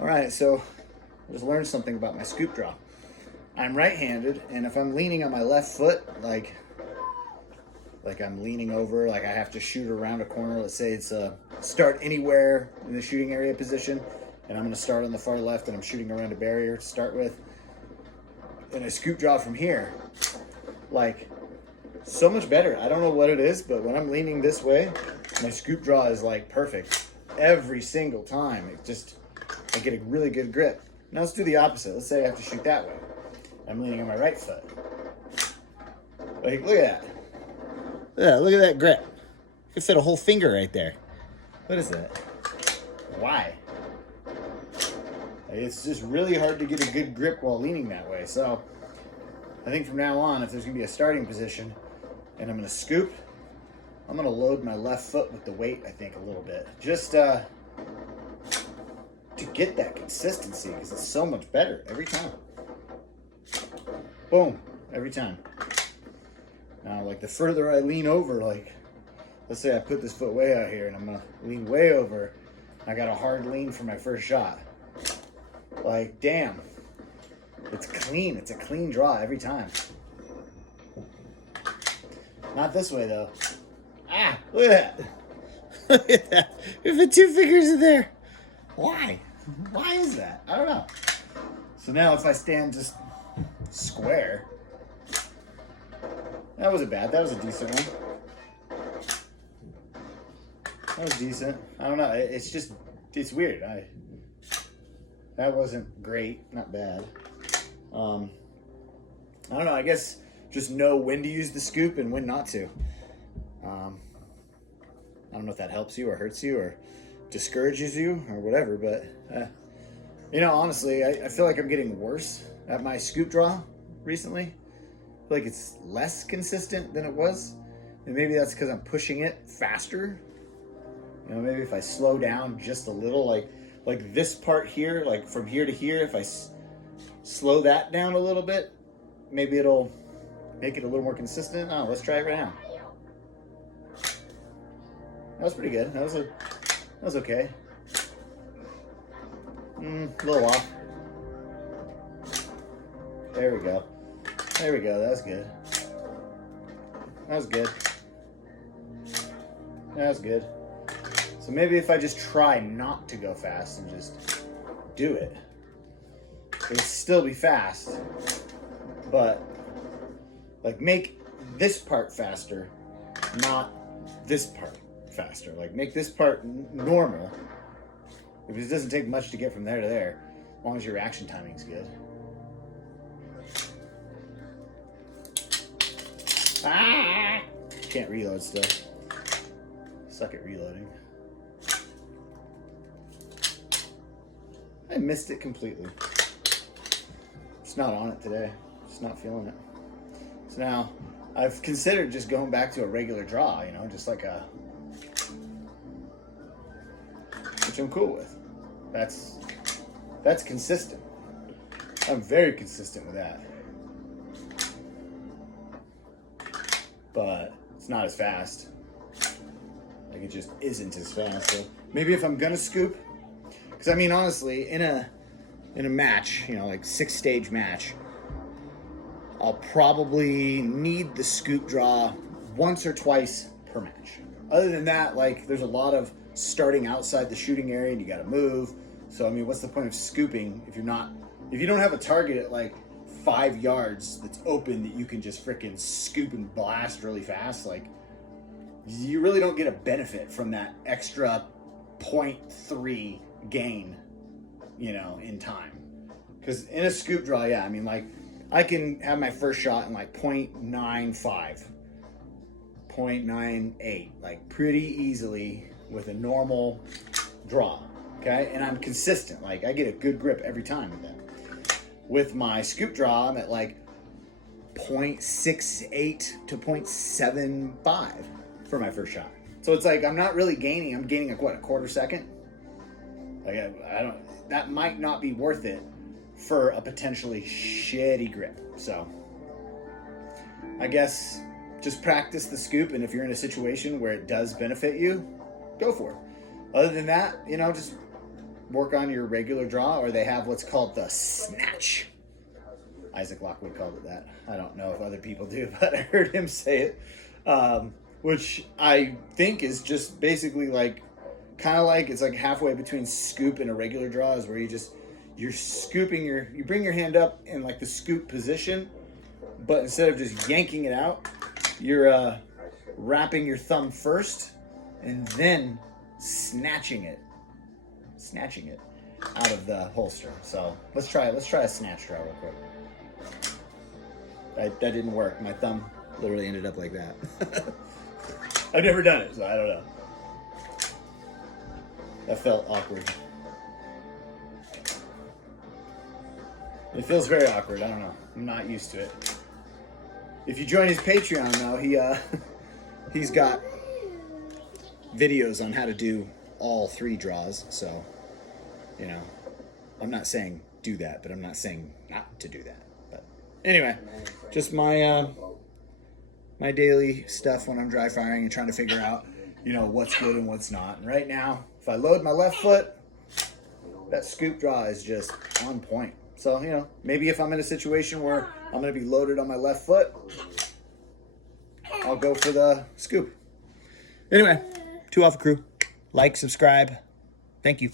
All right, so I just learned something about my scoop draw. I'm right-handed, and if I'm leaning on my left foot, like I'm leaning over, like I have to shoot around a corner. Let's say it's a start anywhere in the shooting area position, and I'm going to start on the far left, and I'm shooting around a barrier to start with. And I scoop draw from here, like so much better. I don't know what it is, but when I'm leaning this way, my scoop draw is like perfect every single time. I get a really good grip. Now let's do the opposite. Let's say I have to shoot that way. I'm leaning on my right foot. Like, look at that. Yeah, look at that grip. You could fit a whole finger right there. What is that? Why? It's just really hard to get a good grip while leaning that way. So I think from now on, if there's gonna be a starting position and I'm gonna scoop, I'm gonna load my left foot with the weight, I think, a little bit. Just to get that consistency, because it's so much better every time. Boom, every time. Now, like the further I lean over, like let's say I put this foot way out here and I'm gonna lean way over, I got a hard lean for my first shot. Like, damn, it's clean. It's a clean draw every time. Not this way though. Ah, look at that. Look at that. If the two fingers are there. Why? Why is that? I don't know. So now if I stand just square, that wasn't bad. That was a decent one. That was decent. I don't know. It's weird. That wasn't great. Not bad. I don't know. I guess just know when to use the scoop and when not to. I don't know if that helps you or hurts you or discourages you or whatever, but honestly, I feel like I'm getting worse at my scoop draw recently. I feel like it's less consistent than it was, and maybe that's because I'm pushing it faster. Maybe if I slow down just a little, like this part here, like from here to here, if I slow that down a little bit, maybe it'll make it a little more consistent. Oh, let's try it right now. That was pretty good. That was okay. A little off. There we go. There we go. That was good. That was good. That was good. So maybe if I just try not to go fast and just do it, it'll still be fast, but like make this part faster, not this part faster. Like make this part normal, because it doesn't take much to get from there to there, as long as your reaction timing's good. Ah! Can't reload still. Suck at reloading. I missed it completely. Just not on it today. Just not feeling it. So now I've considered just going back to a regular draw, just like which I'm cool with. That's consistent. I'm very consistent with that. But it's not as fast. Like it just isn't as fast. So maybe if I'm gonna scoop, because I mean honestly, in a match, like 6-stage match, I'll probably need the scoop draw once or twice per match. Other than that, like there's a lot of starting outside the shooting area and you gotta move. So I mean, what's the point of scooping if you don't have a target at like 5 yards that's open that you can just freaking scoop and blast really fast? Like you really don't get a benefit from that extra 0.3 gain, in time. Because in a scoop draw, yeah, I mean, like I can have my first shot in like 0.95, 0.98, like pretty easily with a normal draw. Okay, and I'm consistent. Like I get a good grip every time with that. With my scoop draw, I'm at like 0.68 to 0.75 for my first shot. So it's like I'm not really gaining. I'm gaining a quarter second. Like I don't. That might not be worth it for a potentially shitty grip. So I guess just practice the scoop, and if you're in a situation where it does benefit you, go for it. Other than that, just work on your regular draw, or they have what's called the snatch. Isaac Lockwood called it that. I don't know if other people do, but I heard him say it, which I think is just basically like, kind of like, it's like halfway between scoop and a regular draw, is where you're scooping you bring your hand up in like the scoop position, but instead of just yanking it out, you're wrapping your thumb first and then snatching it out of the holster. So let's try a snatch draw real quick. That didn't work. My thumb literally ended up like that. I've never done it, so I don't know. That felt awkward. It feels very awkward. I don't know. I'm not used to it. If you join his Patreon, though, he's got videos on how to do all 3 draws. So, you know, I'm not saying do that, but I'm not saying not to do that. But anyway, just my my daily stuff when I'm dry firing and trying to figure out, you know, what's good and what's not. And right now, if I load my left foot, that scoop draw is just on point. So, you know, maybe if I'm in a situation where I'm going to be loaded on my left foot, I'll go for the scoop. Anyway, 2 Alpha Crew. Like, subscribe. Thank you.